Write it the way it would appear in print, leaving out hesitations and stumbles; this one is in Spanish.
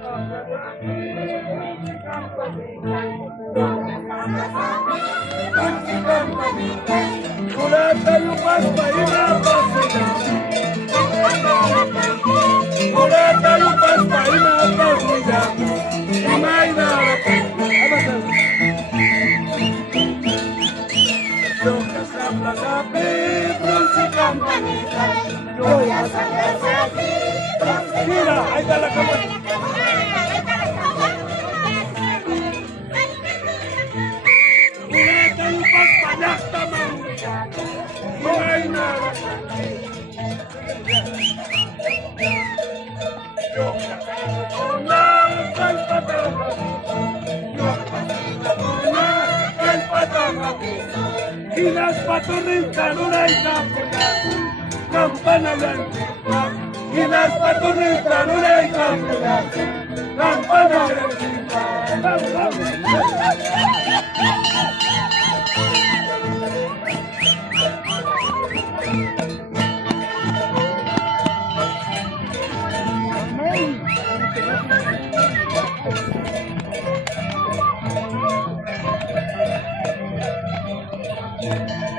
Mula tayo pas pahinapasaya. Mula tayo pas pahinapasaya. Imay na yung kasama gabi, bronze campanita. Yung kasama gabi, mira, ay talaga mo. Mula tayo pas panaktamang. Imay na yung kasama kalpatama. Yung kasama kalpatama. Hinas patuloy tanunay kapunan, kampanalan kita. Hinas patuloy tanunay kapunan, kampanalan kita. Amen.